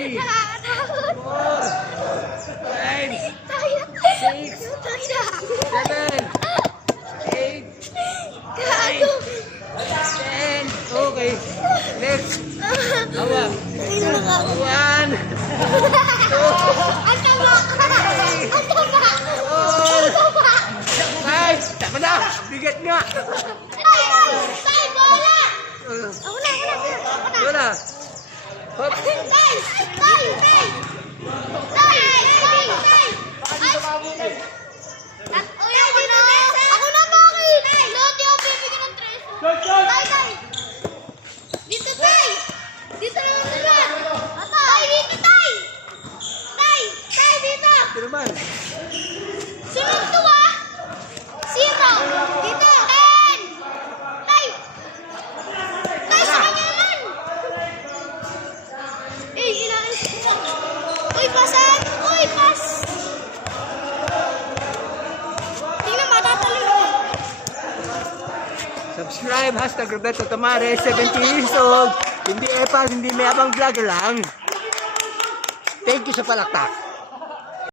3, 4, 5, 6, 7, 8, 9, 10. Okay. Next. Hawak. 1, 2, 5. Tama na. Bigat nga. Wala. Hop. Ito naman. Sunod to ah! 0! Dito! 10! Tay! Tay, sa kanya naman! Inaayos ko. Uy, pasan! Uy, pas! Tingnan, matatalo ako. Subscribe, #Roberto Tamares, 70 years old. Hindi epas, hindi may abang vlogger lang. Thank you sa palakpak.